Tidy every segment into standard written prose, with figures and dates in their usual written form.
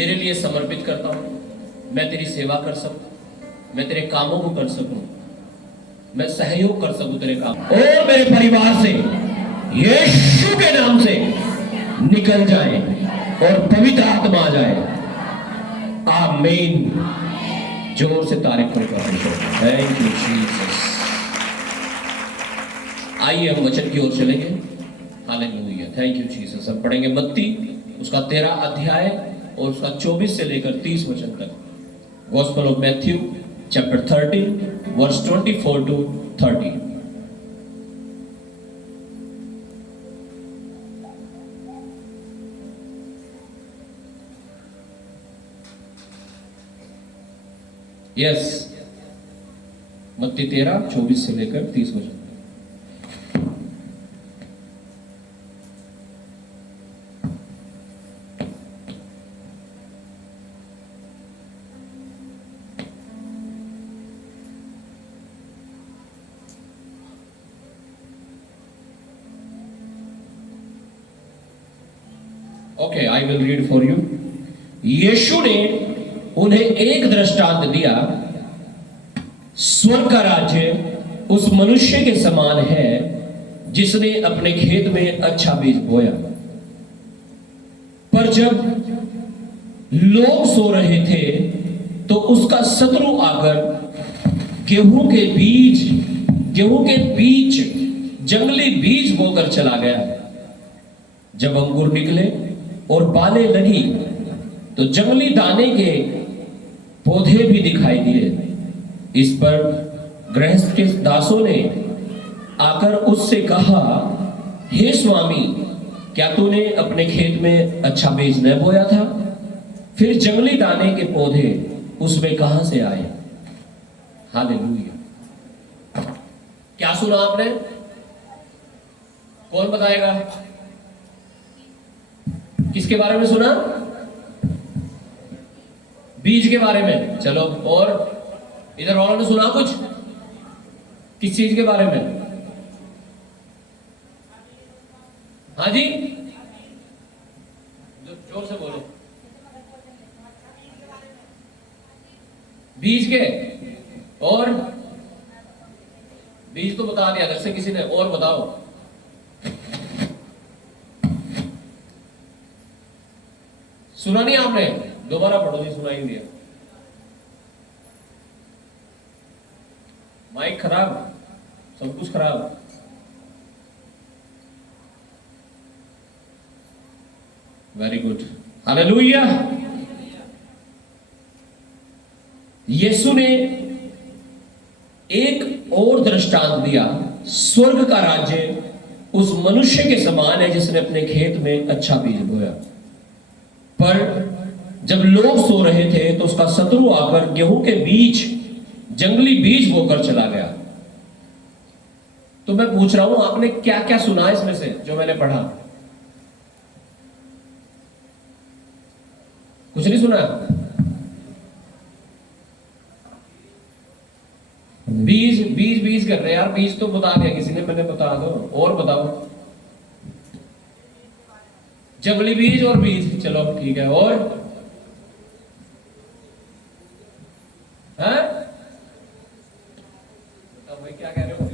तेरे लिए समर्पित करता हूँ। मैं तेरी सेवा कर सकूं, मैं तेरे कामों को कर सकूं, मैं सहयोग कर सकूं तेरे काम, और मेरे परिवार से यीशु के नाम से निकल जाए और पवित्र आत्मा आ जाए। आमीन। जोर से तारीफ करो। Thank you Jesus. आइए हम वचन की ओर चलेंगे। Hallelujah, thank you Jesus. हम पढ़ेंगे मत्ती उसका 13 अध्याय और उसका 24 से लेकर 30 वचन तक। Gospel of Matthew chapter 13 verse 24 to 30। Yes, मत्ती 13 24 से लेकर 30 वचन। Okay, I will read for you. यीशु ने उन्हें एक दृष्टांत दिया, स्वर्ग का राज्य उस मनुष्य के समान है जिसने अपने खेत में अच्छा बीज बोया। पर जब लोग सो रहे थे तो उसका शत्रु आकर गेहूं के बीच जंगली बीज बोकर चला गया। जब अंकुर निकले और बालें लगी तो जंगली दाने के पौधे भी दिखाई दिए। इस पर गृहस्थ के दासों ने आकर उससे कहा, हे स्वामी, क्या तूने अपने खेत में अच्छा बीज न बोया था? फिर जंगली दाने के पौधे उसमें कहां से आए? हालेलुया। क्या सुना आपने? कौन बताएगा? किसके बारे में सुना? बीज के बारे में। चलो, और इधर वालों ने सुना कुछ? किस चीज के बारे में? हाँ जी, जोर से बोलो। बीज के, और बीज तो बता दिया घर से किसी ने, और बताओ। सुना नहीं आपने? दोबारा पढ़ो जी, सुना ही दिया। माइक खराब, सब कुछ खराब। Very good, hallelujah. यीशु ने एक और दृष्टांत दिया, स्वर्ग का राज्य उस मनुष्य के समान है जिसने अपने खेत में अच्छा बीज बोया। पर जब लोग सो रहे थे तो उसका शत्रु आकर गेहूं के बीच जंगली बीज बोकर चला गया। तो मैं पूछ रहा हूं, आपने क्या क्या सुना इसमें से जो मैंने पढ़ा? कुछ नहीं सुना? बीज बीज बीज कर रहे यार। बीज तो बता दिया किसी ने, मैंने बता दो, और बताओ। जंगली बीज और बीज, चलो ठीक है। और भाई क्या कह रहे हो?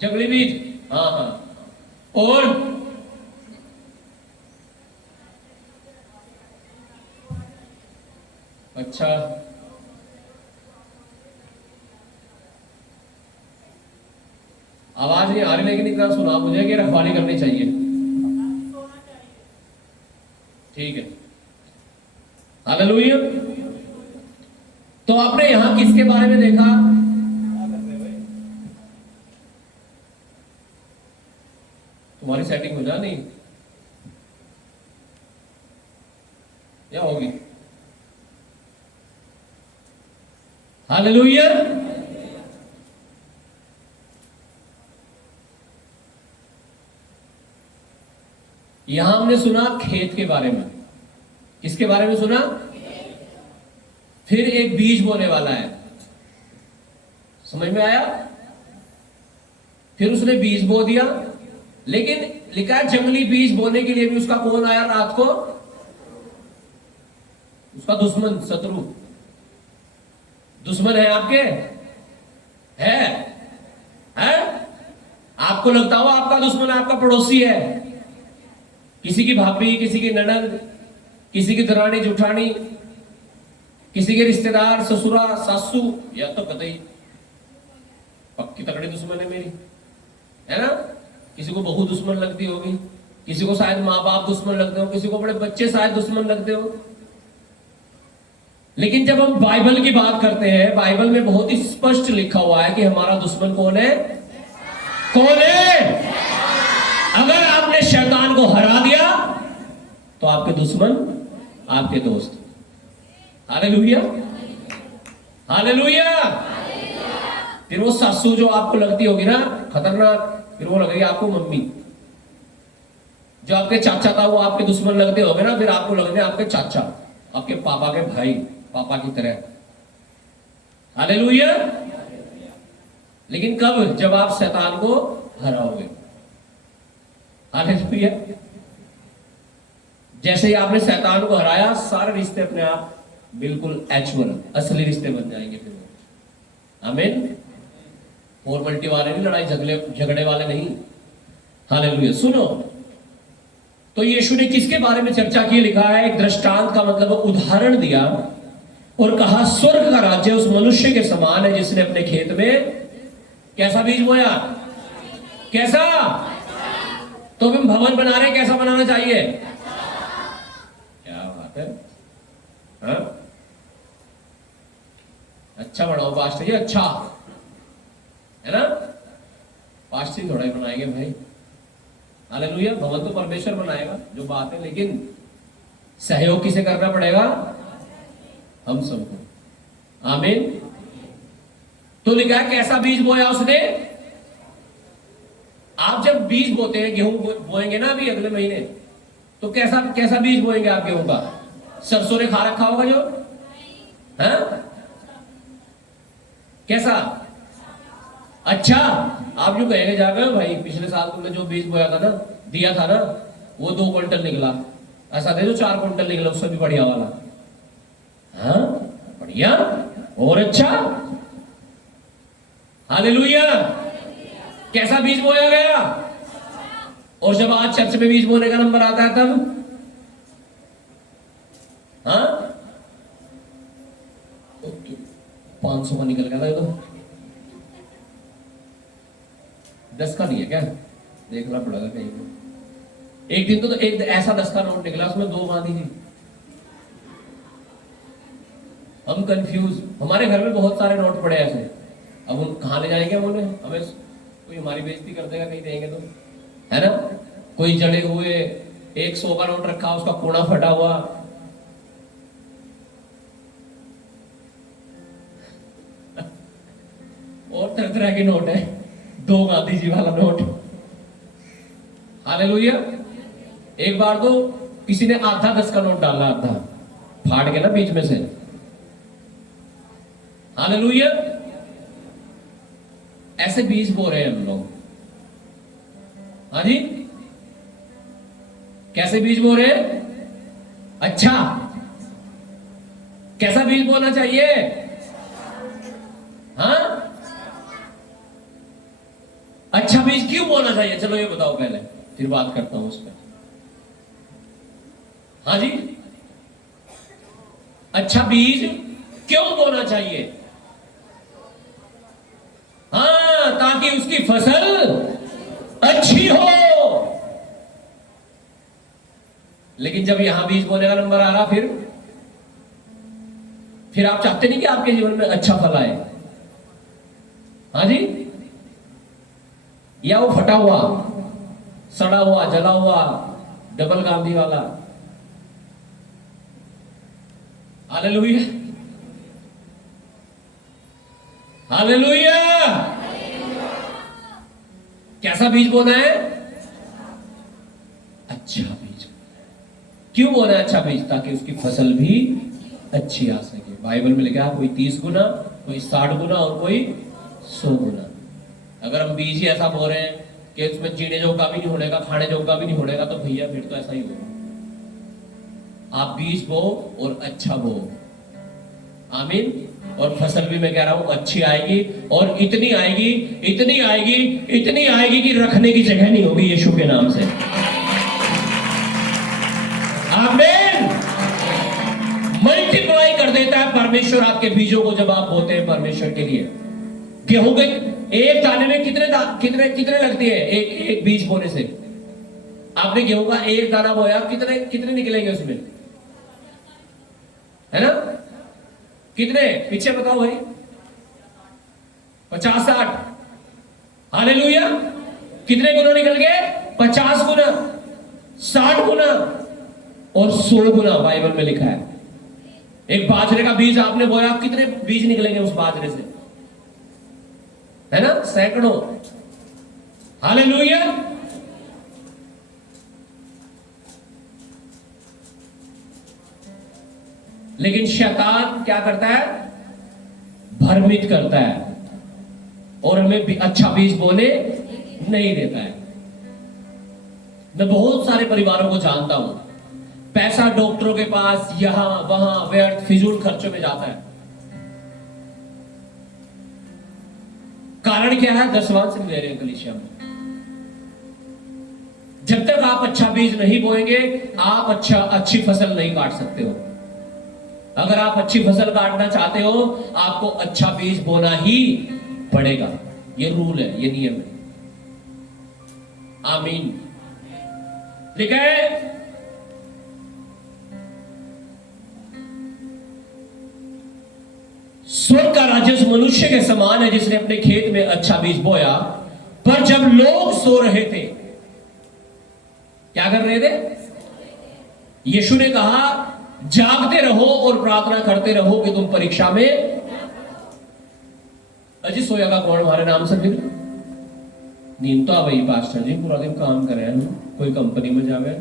जंगली बीज, हाँ हाँ। और अच्छा, आवाज नहीं आ रही, लेकिन इतना सुना मुझे कि रखवाली करनी चाहिए। ठीक है, हालेलुया। तो आपने यहां किसके बारे में देखा? तुम्हारी सेटिंग हो जा नहीं या होगी? हालेलुया। यहां हमने सुना खेत के बारे में। किसके बारे में सुना? फिर एक बीज बोने वाला है, समझ में आया? फिर उसने बीज बो दिया, लेकिन लिखा है जंगली बीज बोने के लिए भी उसका कौन आया रात को? उसका दुश्मन, शत्रु, दुश्मन है आपके, है? आपको लगता हो आपका दुश्मन आपका पड़ोसी है, किसी की भाभी, किसी की ननद, किसी की दरानी जुठानी, किसी के रिश्तेदार, ससुरा, सासू, या तो कतई पक्की तकड़ी दुश्मन है मेरी, है ना? किसी को बहू दुश्मन लगती होगी, किसी को शायद माँ बाप दुश्मन लगते हो, किसी को बड़े बच्चे शायद दुश्मन लगते हो। लेकिन जब हम बाइबल की बात करते हैं, बाइबल में बहुत ही स्पष्ट लिखा हुआ है कि हमारा दुश्मन कौन है? कौन है? अगर आपने शैतान को हरा दिया तो आपके दुश्मन आपके दोस्त। Hallelujah, hallelujah. फिर वो सासू जो आपको लगती होगी ना खतरनाक, फिर वो लगेगी आपको मम्मी। जो आपके चाचा था वो आपके दुश्मन लगते होगे ना, फिर आपको लगने आपके चाचा, आपके पापा के भाई, पापा की तरह। हालेलुया। लेकिन कब? जब आप शैतान को हराओगे। हालेलुया। जैसे ही आपने शैतान को हराया, सारे रिश्ते अपने आप बिल्कुल एचुअल, असली रिश्ते बन जाएंगे फिर वो। आमीन। फॉर्मेलिटी वाले नहीं, लड़ाई झगड़े वाले नहीं। हालेलुया। सुनो, तो यीशु ने किसके बारे में चर्चा की? लिखा है एक दृष्टांत का मतलब उदाहरण दिया और कहा स्वर्ग का राज्य उस मनुष्य के समान है जिसने अपने खेत में कैसा बीज बोया? कैसा? तो हम भवन बना रहे, कैसा बनाना चाहिए? क्या बात है, हा? अच्छा बनाओ पास्टर जी, अच्छा है ना? पास्टर थोड़ा ही बनाएंगे भाई। हालेलुया। भवन तो परमेश्वर बनाएगा, जो बात है, लेकिन सहयोग किसे करना पड़ेगा? हम सबको। आमीन। तो लिखा है कैसा बीज बोया उसने? आप जब बीज बोते हैं, गेहूं बोएंगे ना अभी अगले महीने, तो कैसा कैसा बीज बोएंगे आप गेहूं का? सरसों ने खा रखा होगा जो, है? कैसा? अच्छा। आप जो कहेंगे जाकर भाई पिछले साल तुमने जो बीज बोया था ना, दिया था ना, वो 2 क्विंटल निकला, ऐसा दे जो 4 क्विंटल निकला, उससे भी बढ़िया वाला। हाँ, बढ़िया और अच्छा। हालेलुया। कैसा बीज बोया गया? और जब आज चर्च में बीज बोने का नंबर आता है तब, हाँ, 500 का निकल गया था ये तो। 10 का नहीं है क्या? देखना पड़ेगा कहीं पे। एक दिन तो एक ऐसा 10 का नोट निकला, उसमें 2 गांधी जी। हम कंफ्यूज, हमारे घर में बहुत सारे नोट पड़े ऐसे, अब उन कहां ले जाएंगे हम उन्हें? हमें कोई हमारी बेइज्जती कर देगा कहीं देंगे तो, है ना? कोई जड़े हुए 100 का नोट रखा, उसका कोना फटा हुआ, और तरह तरह के नोट है, 2 गांधी जी वाला नोट। हालेलुया। एक बार तो किसी ने आधा 10 का नोट डाला, आधा फाड़ के ना बीच में से। हालेलुया। ऐसे बीज बो रहे हैं हम लोग। हाँ जी, कैसे बीज बो रहे हैं? अच्छा, कैसा बीज बोना चाहिए? हाँ, अच्छा बीज क्यों बोना चाहिए? चलो ये बताओ पहले, फिर बात करता हूं उस पर। हाँ जी, अच्छा बीज क्यों बोना चाहिए? हाँ, ताकि उसकी फसल अच्छी हो। लेकिन जब यहां बीज बोने का नंबर आ रहा, फिर आप चाहते नहीं कि आपके जीवन में अच्छा फल आए। हाँ जी, या वो फटा हुआ, सड़ा हुआ, जला हुआ, डबल गांधी वाला। Hallelujah, hallelujah. कैसा बीज बोना है? अच्छा बीज। क्यों बोना है अच्छा बीज? ताकि उसकी फसल भी अच्छी आ सके। बाइबल में लिखा है कोई 30 गुना, कोई 60 गुना और कोई 100 गुना। अगर हम बीज ही ऐसा बो रहे हैं कि उसमें जीने जोगा भी नहीं होने का, खाने जोगा भी नहीं होने का, तो भैया फिर तो ऐसा ही होगा। आप बीज बो और अच्छा बो, आमीन। और फसल भी मैं कह रहा हूं अच्छी आएगी, और इतनी आएगी, इतनी आएगी, इतनी आएगी कि रखने की जगह नहीं होगी, यीशु के नाम से, आमीन। मल्टीप्लाई कर देता है परमेश्वर आपके बीजों को जब आप बोते हैं परमेश्वर के लिए। गेहूं के एक दाने में कितने कितने कितने लगती है एक बीज बोने से? आपने गेहूं का एक दाना बोया, कितने कितने निकलेंगे उसमें, है ना? कितने पीछे बताओ भाई? 50-60। हालेलुया। कितने गुना निकल गए? 50 गुना, 60 गुना और 100 गुना बाइबल में लिखा है। एक बाजरे का बीज आपने बोया, कितने बीज निकलेंगे उस बाजरे से, है ना? सैकड़ों। हालेलुया। लेकिन शैतान क्या करता है? भ्रमित करता है और हमें भी अच्छा बीज बोने नहीं देता है। मैं बहुत सारे परिवारों को जानता हूं, पैसा डॉक्टरों के पास यहां वहां व्यर्थ फिजूल खर्चों में जाता है। कारण क्या है? दशवांश ले रहे हैं कलीसिया में। जब तक आप अच्छा बीज नहीं बोएंगे, आप अच्छी फसल नहीं काट सकते हो। अगर आप अच्छी फसल काटना चाहते हो, आपको अच्छा बीज बोना ही पड़ेगा। ये रूल है, ये नियम है, आमीन। ठीक है। स्वर्ग का राज्य मनुष्य के समान है जिसने अपने खेत में अच्छा बीज बोया, पर जब लोग सो रहे थे, क्या कर रहे थे? यीशु ने कहा जागते रहो और प्रार्थना करते रहो कि तुम परीक्षा में। अजी सोएगा कौन हमारे नाम से? फिर नींद तो आ गई पास्टर जी, पूरा दिन काम करे हैं, कोई कंपनी में जावे,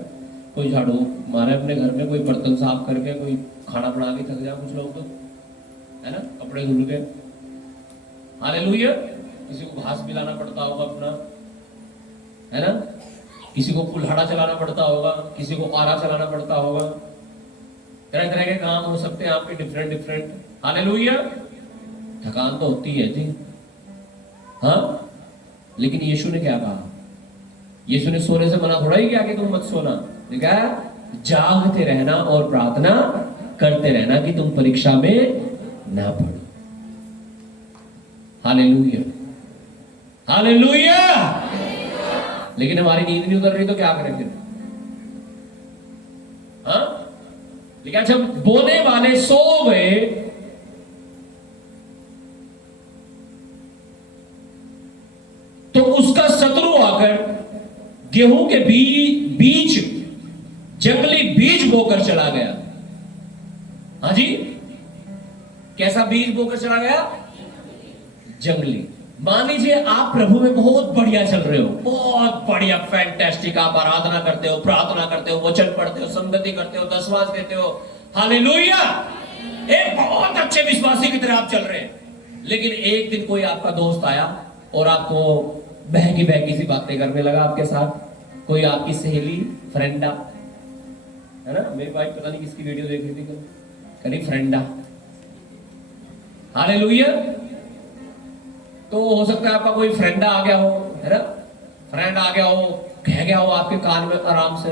कोई झाड़ू मारे अपने घर में, कोई बर्तन साफ करके, कोई खाना बना के थक जाए, कुछ लोग तो, है ना, कपड़े धुल के। हालेलुया। किसी को घास मिलाना पड़ता होगा अपना, है ना, किसी को कुल्हाड़ा चलाना पड़ता होगा, किसी को आरा चलाना पड़ता होगा, तरह तरह के काम हो सकते हैं आपके, डिफरेंट डिफरेंट। हालेलुया। थकान तो होती है जी, हाँ। लेकिन यीशु ने क्या कहा? यीशु ने सोने से मना थोड़ा ही किया कि तुम मत सोना, देखा, जागते रहना और प्रार्थना करते रहना कि तुम परीक्षा में ना पड़ो। Hallelujah, hallelujah. लेकिन हमारी नींद नहीं उतर रही तो क्या करें फिर? हाँ। लेकिन जब बोने वाले सो गए, तो उसका शत्रु आकर गेहूं के बीच जंगली बीज बोकर चला गया। हाँ जी, कैसा बीज बोकर चला गया? जंगली। मान लीजिए आप प्रभु में बहुत बढ़िया चल रहे हो, बहुत बढ़िया, फैंटास्टिक, आप आराधना करते हो, प्रार्थना करते हो, वचन पढ़ते हो, संगति करते हो, दशवांश देते हो, हालेलुया, एक बहुत अच्छे विश्वासी की तरह आप चल रहे हैं। लेकिन एक दिन कोई आपका दोस्त आया और आपको बहकी बहकी सी बातें करने लगा आपके साथ, कोई आपकी सहेली, फ्रेंडा, है ना। मेरी वाइफ पता नहीं किसकी वीडियो देख रही थी, कहीं फ्रेंडा, हालेलुया। तो हो सकता है आपका कोई फ्रेंड आ गया हो, है ना, फ्रेंड आ गया हो, कह गया हो आपके कान में आराम से,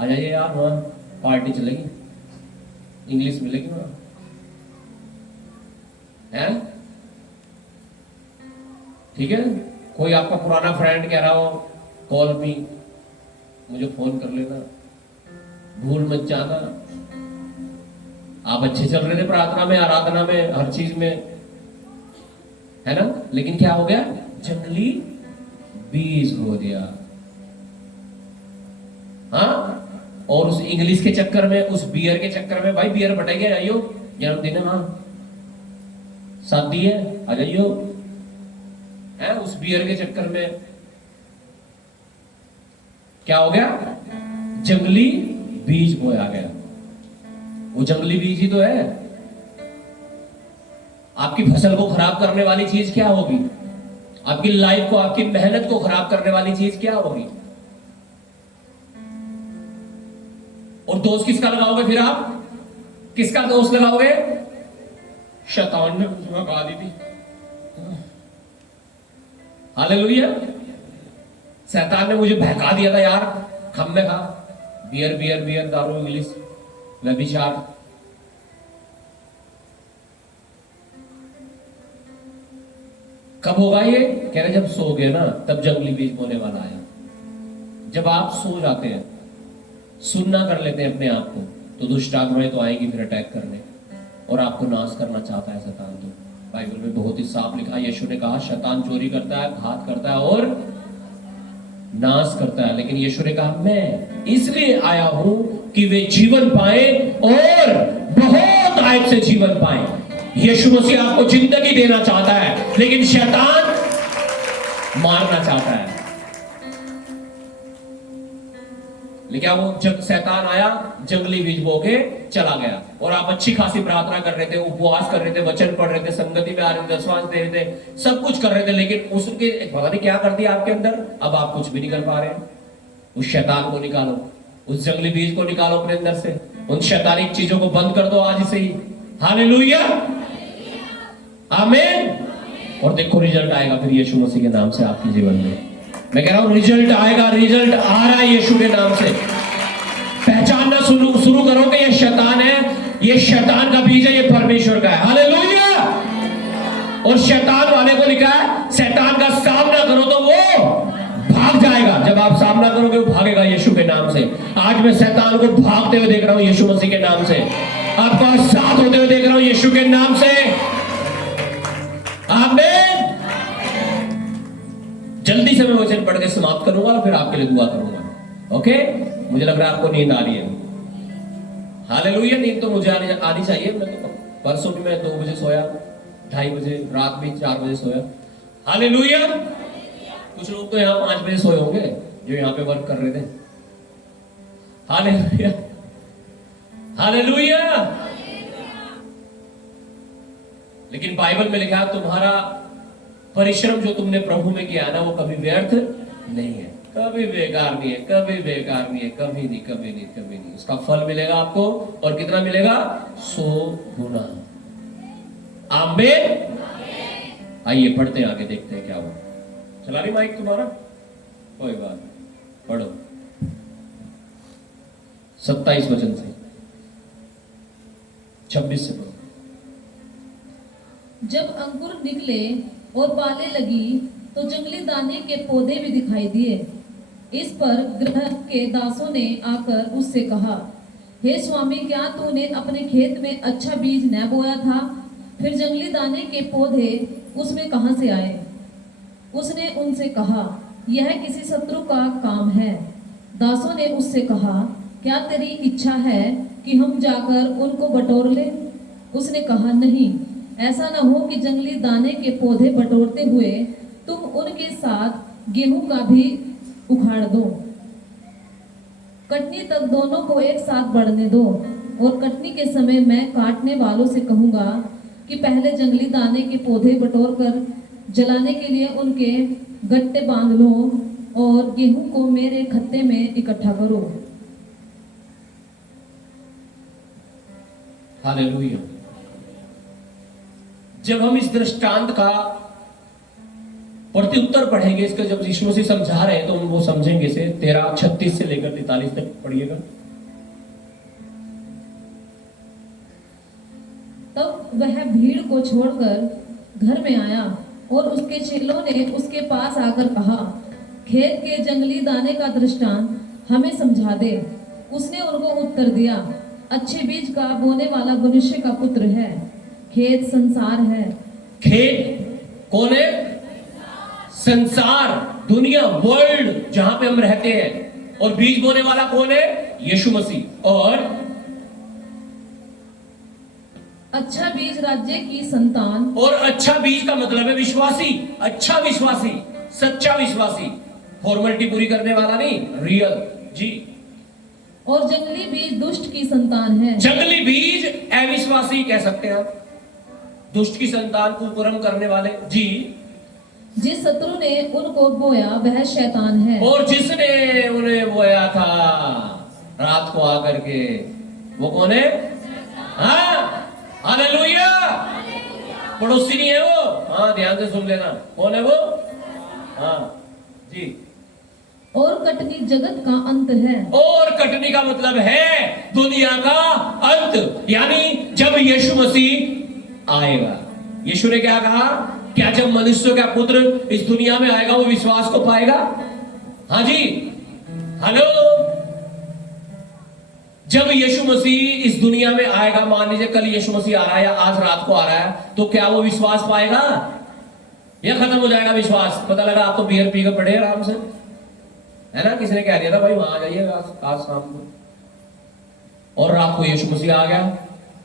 आ जाइए यार, वहां पार्टी चलेगी, इंग्लिश मिलेगी वहां, है, ठीक है। कोई आपका पुराना फ्रेंड कह रहा हो, कॉल मी, मुझे फोन कर लेना, भूल मत जाना। आप अच्छे चल रहे थे प्रार्थना में, आराधना में, हर चीज में, है ना। लेकिन क्या हो गया? जंगली बीज हो गया, हाँ। और उस इंग्लिश के चक्कर में, उस बियर के चक्कर में, भाई बियर बटेगे, आइयो, जन्मदिन है, हाँ, शादी है, आ जाइयो, है। उस बियर के चक्कर में क्या हो गया? जंगली बीज बोया गया। वो जंगली बीज ही तो है। आपकी फसल को खराब करने वाली चीज क्या होगी? आपकी लाइफ को, आपकी मेहनत को खराब करने वाली चीज क्या होगी? और दोष किसका लगाओगे? फिर आप किसका दोष लगाओगे? शैतान ने मुझे भगा दी थी। हालेलुया। शैतान ने मुझे बहका दिया था यार, खम्मे खा, बियर बियर बियर, दारू, इंग्लिश, व्यभिचार। कब होगा ये? कह रहे जब सो गए ना तब जंगली बीज बोने वाला आया। जब आप सो जाते हैं, सुनना कर लेते हैं अपने आप को, तो दुष्ट आत्माएं तो आएंगी फिर अटैक करने, और आपको नाश करना चाहता है शैतान। तो बाइबल में बहुत ही साफ लिखा है, यीशु ने कहा शैतान चोरी करता है, घात करता है और नाश करता है, लेकिन यीशु ने कहा मैं इसलिए आया हूं कि वे जीवन पाए और बहुत आयत से जीवन पाए। यीशु मसीह आपको जिंदगी देना चाहता है, लेकिन शैतान मारना चाहता है। लेकिन वो जब शैतान आया जंगली बीज बो के चला गया, और आप अच्छी खासी प्रार्थना कर रहे थे, उपवास कर रहे थे, वचन पढ़ रहे थे, संगति में आ रहे थे, दशवांश दे रहे थे, सब कुछ कर रहे थे, लेकिन उसके पता नहीं क्या कर दिया आपके अंदर। अब आप कुछ भी नहीं कर पा रहे हैं। उस शैतान को निकालो, उस जंगली बीज को निकालो अपने अंदर से, उन शैतानिक चीजों को बंद कर दो आज से ही। हालेलुया, आमीन। और देखो रिजल्ट आएगा फिर यीशु मसीह के नाम से आपके जीवन में। मैं कह रहा हूं रिजल्ट आएगा, रिजल्ट आ रहा है यीशु के नाम से। पहचानना शुरू करो कि ये शैतान है, ये शैतान का बीज है, ये परमेश्वर का है। हालेलुया। और शैतान वाले को लिखा है शैतान का सामना करो तो वो भाग जाएगा। जब आप सामना करोगे वो भागेगा यीशु के नाम से। आज मैं शैतान को भागते हुए देख रहा हूं यीशु मसीह के नाम से, आपका साथ होते हुए देख रहा हूं यीशु के नाम से। आमीन। जल्दी से मैं वचन पढ़ के समाप्त करूंगा और फिर आपके लिए दुआ करूंगा। ओके, मुझे लग रहा है आपको नींद आ रही है। हालेलुया। नींद तो मुझे आनी चाहिए। मैं तो परसों भी मैं 2 बजे सोया, 2:30 बजे, रात भी 4 बजे सोया। हालेलुया। कुछ लोग तो यहाँ 5 बजे सोए होंगे जो यहाँ पे वर्क कर रहे थे। Hallelujah, hallelujah. लेकिन बाइबल में लिखा है तुम्हारा परिश्रम जो तुमने प्रभु में किया ना वो कभी व्यर्थ नहीं है, कभी बेकार नहीं है, कभी बेकार नहीं है, कभी नहीं, कभी नहीं, कभी नहीं। उसका फल मिलेगा आपको, और कितना मिलेगा? 100 गुना। आमीन। आइए पढ़ते हैं आगे, देखते हैं क्या हुआ। चला रही माइक तुम्हारा? कोई बात, पढ़ो 27 वचन से 26 से पढ़ो। जब अंकुर निकले और बालें लगी तो जंगली दाने के पौधे भी दिखाई दिए। इस पर गृह के दासों ने आकर उससे कहा, हे स्वामी, क्या तूने अपने खेत में अच्छा बीज न बोया था? फिर जंगली दाने के पौधे उसमें कहां से आए? उसने उनसे कहा, यह किसी शत्रु का काम है। दासों ने उससे कहा, क्या तेरी इच्छा है कि हम जाकर उनको बटोर लें? उसने कहा, नहीं, ऐसा न हो कि जंगली दाने के पौधे बटोरते हुए तुम उनके साथ गेहूं का भी उखाड़ दो। कटनी तक दोनों को एक साथ बढ़ने दो, और कटनी के समय मैं काटने वालों से कहूंगा कि पहले जंगली दाने के पौधे बटोर कर जलाने के लिए उनके गट्टे बांध लो, और गेहूं को मेरे खत्ते में इकट्ठा करो। हालेलुया। जब हम इस दृष्टांत का प्रत्युत्तर पढ़ेंगे, इसका जब यीशु मसीह समझा रहे हैं तो हम वो समझेंगे से 13:36 से लेकर 43 तक पढ़िएगा। तब वह भीड़ को छोड़कर घर में आया, और उसके चेलों ने उसके पास आकर कहा, खेत के जंगली दाने का दृष्टांत हमें समझा दे। उसने उनको उत्तर दिया, अच्छे बीज का बोने वाला मनुष्य का पुत्र है। खेत संसार है। खेत कौन है? संसार, दुनिया, वर्ल्ड जहां पे हम रहते हैं। और बीज बोने वाला कौन है? यीशु मसीह। और अच्छा बीज राज्य की संतान। और अच्छा बीज का मतलब है विश्वासी, अच्छा विश्वासी, सच्चा विश्वासी, फॉर्मेलिटी पूरी करने वाला नहीं, रियल जी। और जंगली बीज दुष्ट की संतान है। जंगली बीज अविश्वासी कह सकते हैं आप, दुष्ट की संतान, कुकर्म करने वाले जी। जिस शत्रु ने उनको बोया वह शैतान है। और जिसने उन्हें बोया था, रात को आकर के। वो कौन है? हाँ, हालेलुया। पड़ोसी नहीं है वो, हाँ ध्यान से सुन लेना। कौन है वो? हाँ जी। और कटनी जगत का अंत है। और कटनी का मतलब है दुनिया का अंत, यानी जब यीशु मसीह आएगा। यीशु ने क्या कहा? क्या जब मनुष्य का पुत्र इस दुनिया में आएगा वो विश्वास को पाएगा? हाँ जी, हेलो। जब यीशु मसीह इस दुनिया में आएगा, मान लीजिए कल यीशु मसीह आ रहा है या आज रात को आ रहा है, तो क्या वो विश्वास पाएगा या खत्म हो जाएगा विश्वास? पता लगा आप तो बियर पी कर पड़े आराम से, है ना। किसी ने कह दिया था भाई वहां आ जाइए आज शाम को, और रात को यीशु मसीह आ गया।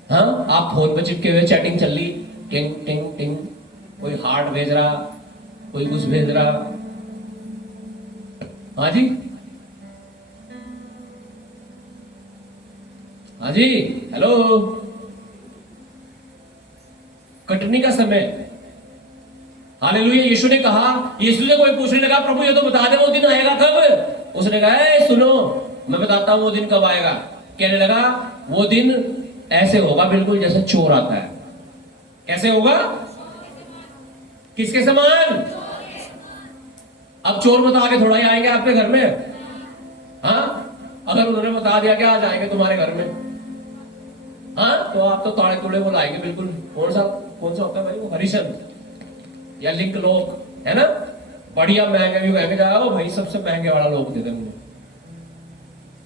हाँ, आप फोन पे चिपके हुए, चैटिंग चल रही, टिंग टिंग टिंग, कोई हार्ट भेज रहा, कोई कुछ भेज रहा। हाँ जी, हाँ जी, हेलो। कटनी का समय, हालेलुया। यीशु ने कहा, यीशु से कोई पूछने लगा प्रभु ये तो बता दे वो दिन आएगा कब? उसने कहा ए सुनो, मैं बताता हूं वो दिन कब आएगा। कहने लगा वो दिन ऐसे होगा बिल्कुल जैसे चोर आता है। कैसे होगा? किसके समान? अब चोर बता के थोड़ा ही आएंगे आपके घर में। हाँ, अगर उन्होंने बता दिया कि आज आएंगे तुम्हारे घर में, हाँ, तो आप तो ताड़े तोड़े वो लाएंगे बिल्कुल। कौन सा होता है भाई वो? हरिशन या लिंक लोक, है ना। बढ़िया महंगे भी महंगे जाएगा भाई, सबसे महंगे वाला लोग दे दे मुझे,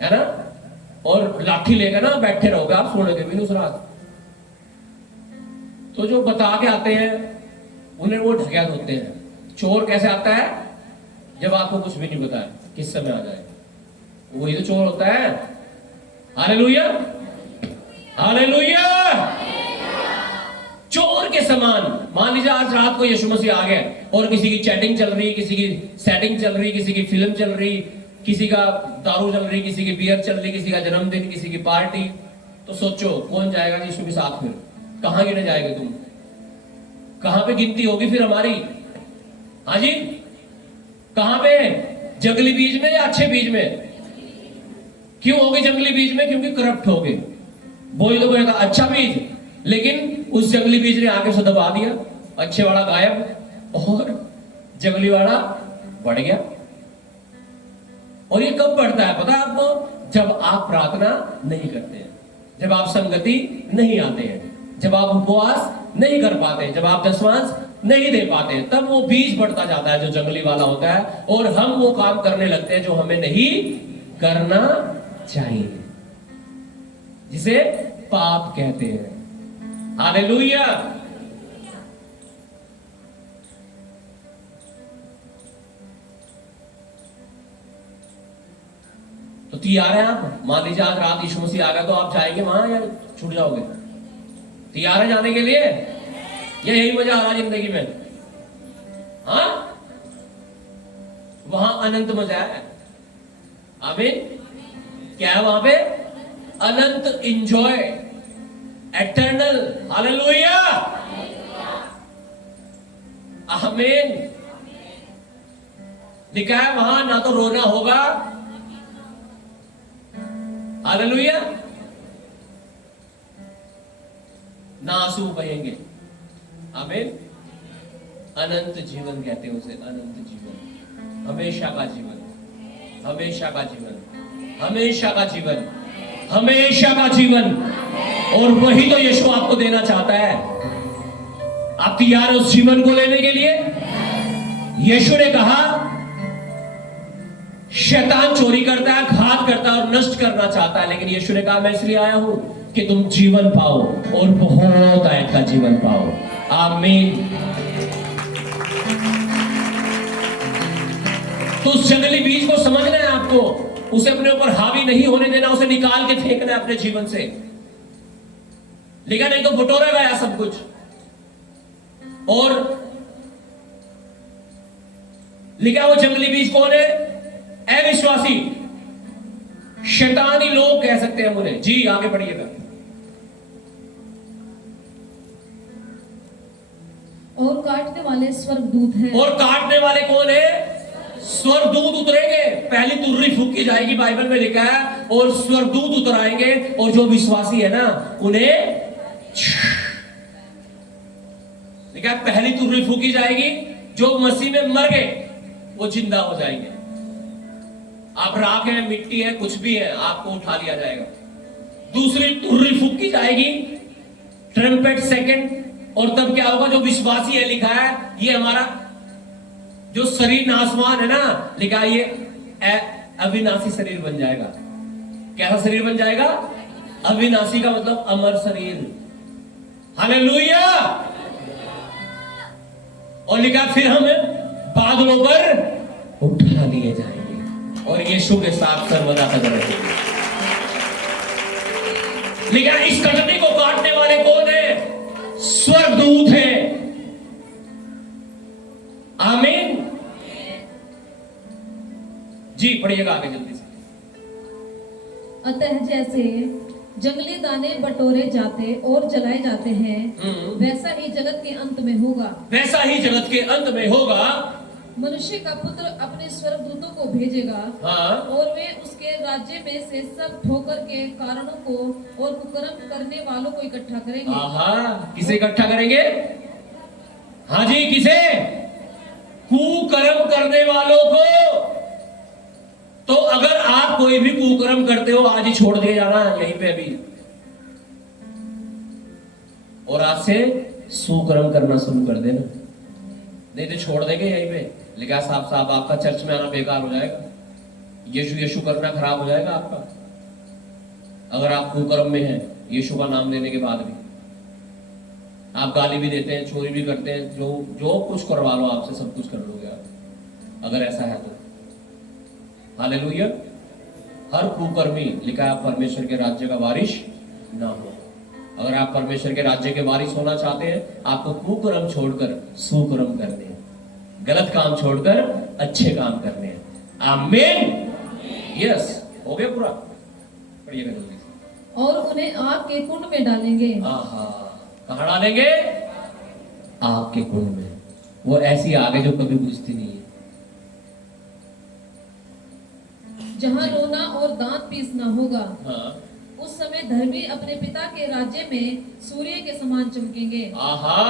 है ना। और लाठी लेकर ना बैठे रहोगे आप, सोने भी उस रात। तो जो बता के आते हैं उन्हें वो ढकेल होते हैं। चोर कैसे आता है? जब आपको कुछ भी नहीं पता है किस समय आ जाए, वही तो चोर होता है। Hallelujah, hallelujah. चोर के समान। मान लीजिए आज रात को यीशु मसीह आ गया और किसी की चैटिंग चल रही, किसी की सेटिंग चल रही, किसी की फिल्म चल रही, किसी का दारू चल रही, किसी की बियर चल रही, किसी का जन्मदिन, किसी की पार्टी। तो सोचो कौन जाएगा यीशु के साथ? फिर कहां गिने जाएंगे तुम? कहां पे गिनती होगी फिर हमारी? हाँ जी, कहां पे? जंगली बीज में या अच्छे बीज में? क्यों होगी जंगली बीज में? क्योंकि करप्ट हो गए। बोई तो बोएगा अच्छा बीज, लेकिन उस जंगली बीज ने आके उसे दबा दिया, अच्छे वाला गायब और जंगली वाला बढ़ गया। और ये कब बढ़ता है पता है आपको? जब आप प्रार्थना नहीं करते हैं, जब आप संगति नहीं आते हैं, जब आप उपवास नहीं कर पाते, जब आप दशमांश नहीं दे पाते, तब वो बीज बढ़ता जाता है जो जंगली वाला होता है, और हम वो काम करने लगते हैं जो हमें नहीं करना चाहिए, जिसे पाप कहते हैं। हालेलुया। तो तैयार हैं आप? मान लीजिए आज रात यीशु मसीह आ गया, तो आप जाएंगे वहां या छूट जाओगे? तैयार है जाने के लिए? या यही मजा आ रहा है जिंदगी में? हाँ, वहां अनंत मजा है। आमीन। क्या है वहां पे? अनंत इंजॉय, एटर्नल। हालेलुया, आमीन। लिखा है वहां ना तो रोना होगा, हालेलुया, ना आंसू बहेंगे। आमीन। अनंत जीवन कहते हैं उसे, अनंत जीवन, हमेशा का जीवन, हमेशा का जीवन, हमेशा का जीवन, हमेशा का जीवन। और वही तो यीशु आपको देना चाहता है। आप तैयार हो उस जीवन को लेने के लिए? यीशु ने कहा शैतान चोरी करता है, घात करता है और नष्ट करना चाहता है, लेकिन यीशु ने कहा मैं इसलिए आया हूं कि तुम जीवन पाओ और बहुत आयत का जीवन पाओ। आमीन। तो उस जंगली बीज को समझना है आपको, उसे अपने ऊपर हावी नहीं होने देना, उसे निकाल के फेंकना है अपने जीवन से। लेकिन नहीं तो बटोरा गया सब कुछ। और लिखा वो जंगली बीज कौन है? अविश्वासी, शैतानी लोग कह सकते हैं उन्हें। जी आगे बढ़िएगा। और काटने वाले स्वर्गदूत हैं। और काटने वाले कौन है? स्वर्गदूत उतरेंगे, पहली तुर्री फूकी जाएगी, बाइबल में लिखा है, और स्वर्गदूत उतर आएंगे, और जो विश्वासी है ना उन्हें लिखा है, पहली तुर्री फूकी जाएगी, जो मसीह में मर गए वो जिंदा हो जाएंगे। आप राख है, मिट्टी है, कुछ भी है, आपको उठा लिया जाएगा। दूसरी तुर्री फूकी जाएगी, ट्रम्पेट सेकंड, और तब क्या होगा, जो विश्वासी है, लिखा है ये हमारा जो शरीर नासवान है ना, लिखा है ये अविनाशी शरीर बन जाएगा। कैसा शरीर बन जाएगा? अविनाशी का मतलब अमर शरीर। हालेलुया। और लिखा फिर हम बादलों पर उठा लिए जाएंगे और यीशु के साथ सर्वदा तक रहेंगे। लिखा इस कटनी को काटने वाले कौन है? स्वर्गदूत है। आमीन। जी पढ़िएगा आगे जल्दी से। अतः जैसे जंगली दाने बटोरे जाते और जलाए जाते हैं, वैसा ही जगत के अंत में होगा। वैसा ही जगत के अंत में होगा। मनुष्य का पुत्र अपने स्वर्गदूतों को भेजेगा, हाँ। और वे उसके राज्य में से सब ठोकर के कारणों को और कुकर्म करने वालों को इकट्ठा करेंगे। आहा, किसे इकट्ठा करेंगे? हाँ जी, किसे? कुकर्म करने वालों को। तो अगर आप कोई भी कुकर्म करते हो, आज ही छोड़ दिए जाना यहीं पे अभी, और आज से सुकर्म करना शुरू कर देना। नहीं तो छोड़ देंगे यहीं पे। लिखा साहब साहब आपका चर्च में आना बेकार हो जाएगा, यीशु यीशु करना खराब हो जाएगा आपका, अगर आप कुकर्म में हैं। यीशु का नाम लेने के बाद भी आप गाली भी देते हैं, चोरी भी करते हैं, जो कुछ करवा लो आपसे, सब कुछ कर लोगे आप, अगर ऐसा है तो। हालेलुया। हर कुकर्मी, लिखा है, आप परमेश्वर के राज्य का वारिस ना हो। अगर आप परमेश्वर के राज्य के वारिस होना चाहते हैं, आपको कुकर्म छोड़कर सुकर्म करने हैं, गलत काम छोड़कर अच्छे काम करने हैं। आमीन। यस, हो गया पूरा। पढ़िएगा जल्दी से। और उन्हें आग के कुंड में डालेंगे। आहा, कहां डालेंगे? आग के कुंड में। वो ऐसी आग है जो कभी बुझती नहीं है, जहाँ रोना और दांत पीसना होगा। हाँ। उस समय धर्मी अपने पिता के राज्य में सूर्य के समान चमकेंगे। आहा,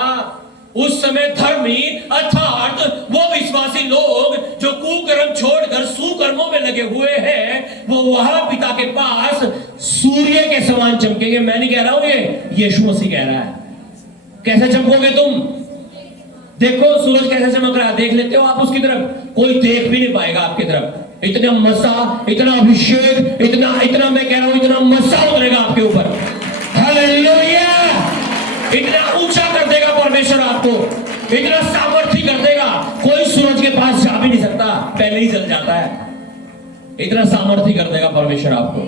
उस समय धर्मी अर्थात वो विश्वासी लोग जो कुकर्म छोड़कर सुकर्मों में लगे हुए हैं, वो वहां पिता के पास सूर्य के समान चमकेंगे। मैं नहीं कह रहा हूं, ये यीशु मसीह कह रहा है। कैसे चमकोगे तुम? देखो सूरज कैसे चमक रहा है, देख लेते हो आप उसकी तरफ? कोई देख भी नहीं पाएगा आपकी तरफ। इतना मसा, इतना अभिषेक, इतना मैं कह रहा हूं, इतना मसा उतरेगा आपके ऊपर। हालेलुया। इतना ऊंचा कर देगा परमेश्वर आपको, इतना सामर्थ्य कर देगा, कोई सूरज के पास जा भी नहीं सकता, पहले ही जल जाता है। इतना सामर्थ्य कर देगा परमेश्वर आपको,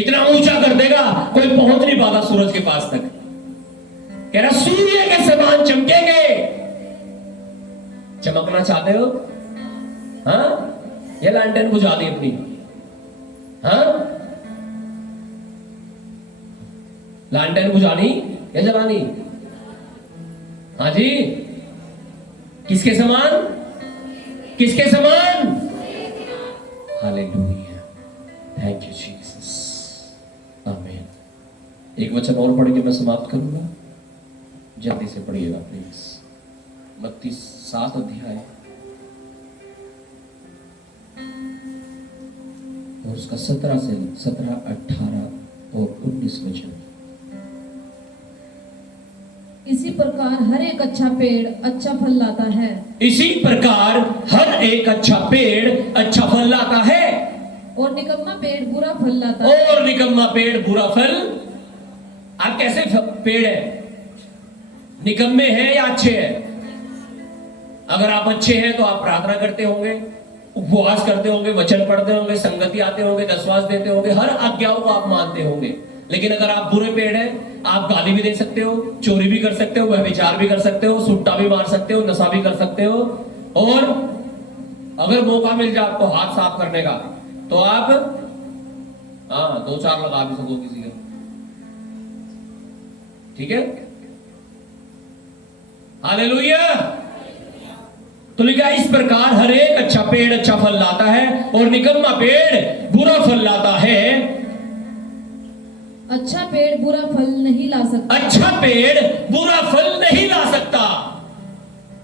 इतना ऊंचा कर देगा, कोई पहुंच नहीं पाता सूरज के पास तक। कह रहा सूर्य के समान चमकेंगे। चमकना चाहते हो? हाँ, ये लैंटर्न बुझा दी अपनी। हाँ, लैंटर्न बुझानी या जलानी? हाँ जी, किसके समान? किसके समान? हालेलुया, थैंक यू जीसस, आमीन। एक वचन और पढ़ के मैं समाप्त करूंगा, जल्दी से पढ़िएगा प्लीज। मत्ती 7 अध्याय और उसका 17 से 17, 18 और 19 वचन। इसी प्रकार हर एक अच्छा पेड़ अच्छा फल लाता है। इसी प्रकार हर एक अच्छा पेड़ अच्छा फल लाता है, और निकम्मा पेड़ बुरा फल लाता है। और निकम्मा पेड़ बुरा फल। आप कैसे पेड़ है? निकम्मे हैं या अच्छे हैं? अगर आप अच्छे हैं तो आप प्रार्थना करते होंगे, उपवास करते होंगे, वचन पढ़ते होंगे, संगति आते होंगे, दशवास देते होंगे, हर आज्ञाओं को आप मानते होंगे। लेकिन अगर आप बुरे पेड़ हैं, आप गाली भी दे सकते हो, चोरी भी कर सकते हो, व्यभिचार भी कर सकते हो, सुट्टा भी मार सकते हो, नशा भी कर सकते हो, और अगर मौका मिल जाए आपको हाथ साफ करने का तो आप 2-4 लगा भी सको किसी का। ठीक है? हालेलुया। तो लिखा इस प्रकार हर एक अच्छा पेड़ अच्छा फल लाता है और निकम्मा पेड़ बुरा फल लाता है। अच्छा पेड़ बुरा फल नहीं ला सकता अच्छा पेड़ बुरा फल नहीं ला सकता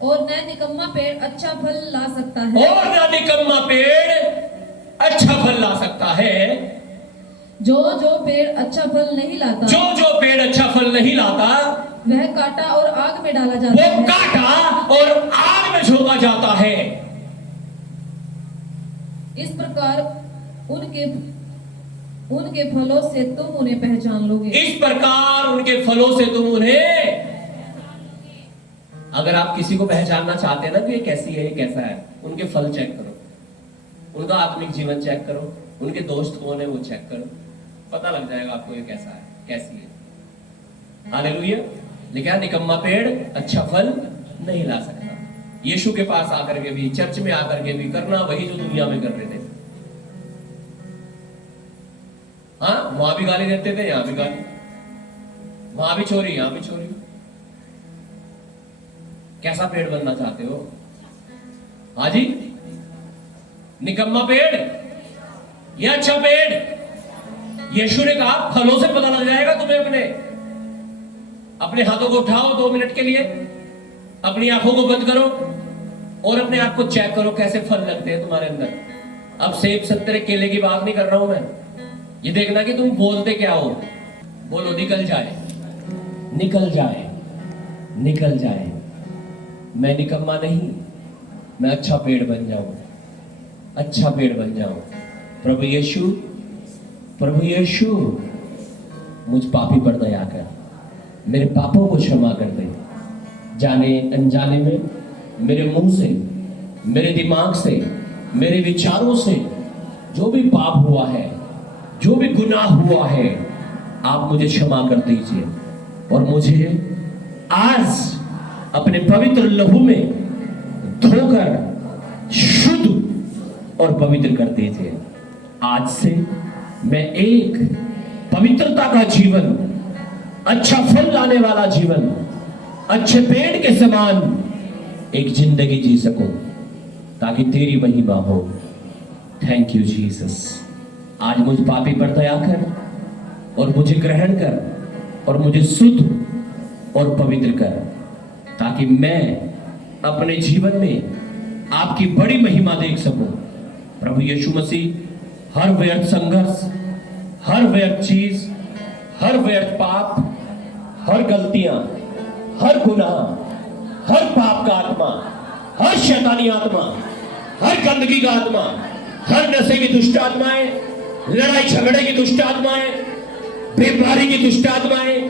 और न निकम्मा पेड़ अच्छा फल ला सकता है। और ना निकम्मा पेड़ अच्छा फल ला सकता है। जो जो पेड़ अच्छा फल नहीं लाता जो जो पेड़ अच्छा फल नहीं लाता वह काटा और आग में डाला जाता वो है। काटा और आग में झोंका जाता है। इस प्रकार उनके उनके फलों से तुम उन्हें पहचान लोगे। इस प्रकार उनके फलों से तुम उन्हें, अगर आप किसी को पहचानना चाहते हैं ना कि ये कैसी है ये कैसा है, उनके फल चेक करो, उनका आत्मिक जीवन चेक करो, उनके दोस्त कौन है वो चेक करो, पता लग जाएगा आपको ये कैसा है कैसी है। हालेलुया। लिखा निकम्मा पेड़ अच्छा फल नहीं ला सकता। यीशु के पास आकर के भी, चर्च में आकर के भी करना वही जो दुनिया में कर रहे थे। हाँ, वहां भी गाली देते थे, यहां भी गाली, वहां भी चोरी यहां भी चोरी। कैसा पेड़ बनना चाहते हो? हाँ जी, निकम्मा पेड़ या अच्छा पेड़? यीशु ने कहा फलों से पता लग जाएगा तुम्हें। अपने हाथों को उठाओ 2 मिनट के लिए, अपनी आंखों को बंद करो और अपने आप को चेक करो कैसे फल लगते हैं तुम्हारे अंदर। अब सेब संतरे केले की बात नहीं कर रहा हूं मैं, ये देखना कि तुम बोलते क्या हो। बोलो निकल जाए, निकल जाए, निकल जाए। मैं निकम्मा नहीं, मैं अच्छा पेड़ बन जाऊं, अच्छा पेड़ बन जाऊं। प्रभु यीशु, प्रभु यीशु मुझ पापी पर दया कर, मेरे पापों को क्षमा कर दे। जाने अनजाने में मेरे मुंह से, मेरे दिमाग से, मेरे विचारों से जो भी पाप हुआ है, जो भी गुनाह हुआ है, आप मुझे क्षमा कर दीजिए और मुझे आज अपने पवित्र लहू में धोकर शुद्ध और पवित्र कर दीजिए। आज से मैं एक पवित्रता का जीवन, अच्छा फल लाने वाला जीवन, अच्छे पेड़ के समान एक जिंदगी जी सकूं ताकि तेरी महिमा हो। Thank you Jesus. आज मुझ पापी पर दया कर और मुझे ग्रहण कर और मुझे शुद्ध और पवित्र कर, ताकि मैं अपने जीवन में आपकी बड़ी महिमा देख सकूं। प्रभु यीशु मसीह, हर व्यर्थ संघर्ष, हर व्यर्थ चीज, हर व्यर्थ पाप, हर गलतियां, हर गुनाह, हर पाप का आत्मा, हर शैतानी आत्मा, हर गंदगी का आत्मा, हर नशे की दुष्ट आत्माएं, लड़ाई झगड़े की दुष्ट आत्माएं, बीमारी की दुष्ट आत्माएं,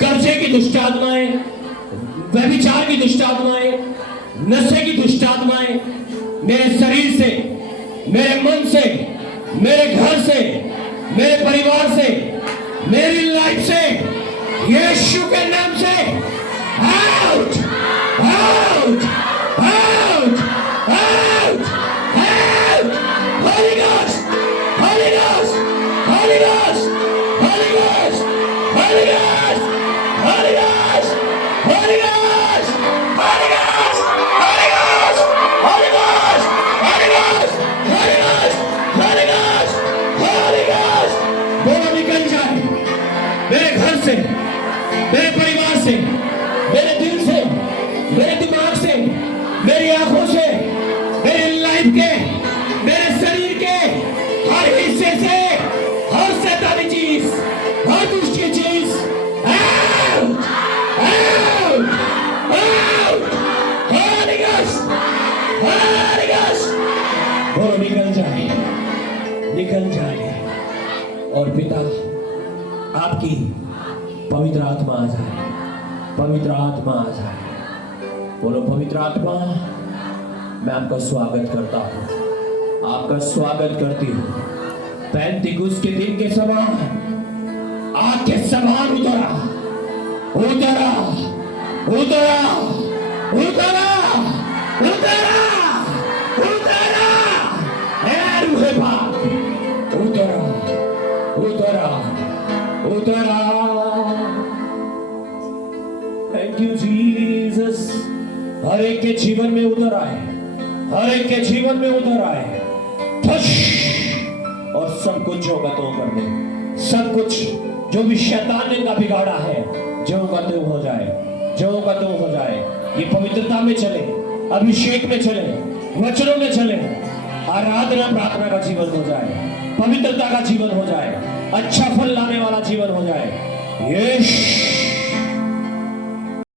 कर्जे की दुष्ट आत्माएं, व्यभिचार की दुष्ट आत्माएं, नशे की दुष्ट आत्माएं मेरे शरीर से, मेरे मन से, मेरे घर से, मेरे परिवार से, मेरी लाइफ से, यीशु के नाम से out, out, out, out, out. Holi ghost, Holi ghost, Holi ghost, Holi ghost, Holi ghost, Holi ghost, Holi ghost, Holi ghost, Holi ghost, Holi ghost, Holi ghost, Holi ghost, Holi ghost, Holi ghost. बोलो निकल जाए मेरे घर से, मेरे परिवार से, मेरे दिल से, मेरे दिमाग से, मेरी आंखों से, मेरी लाइफ के, मेरे शरीर के हर हिस्से से, हर शैतानी चीज, हर दुष्ट की चीज out, out, out. Holi ghost, Holi ghost. बोलो निकल जाए, निकल जाए और पिता आपकी पवित्र आत्मा आ जाए, पवित्र आत्मा आ जाए। बोलो पवित्र आत्मा, मैं आपका स्वागत करता हूँ, आपका स्वागत करती हूँ। पेंतिकुस्त के दिन के समान आग के समान उतरा, उतरा, उतरा, उतरा, उतरा, उतरा। ए रूहे पाक, उतरा, उतरा, उतरा। Thank you Jesus. हर एक के जीवन में उतर आए, हर एक के जीवन में उतर आए फश, और सब कुछ जो का तो कर दे। सब कुछ जो भी शैतान ने इनका बिगाड़ा है, जो का तो हो जाए, जो का तो हो जाए। ये पवित्रता में चले, अभिषेक में चले, वचनों में चले, आराधना प्रार्थना का जीवन हो जाए, पवित्रता का जीवन हो जाए, अच्छा फल लाने वाला जीवन हो जाए। यीशु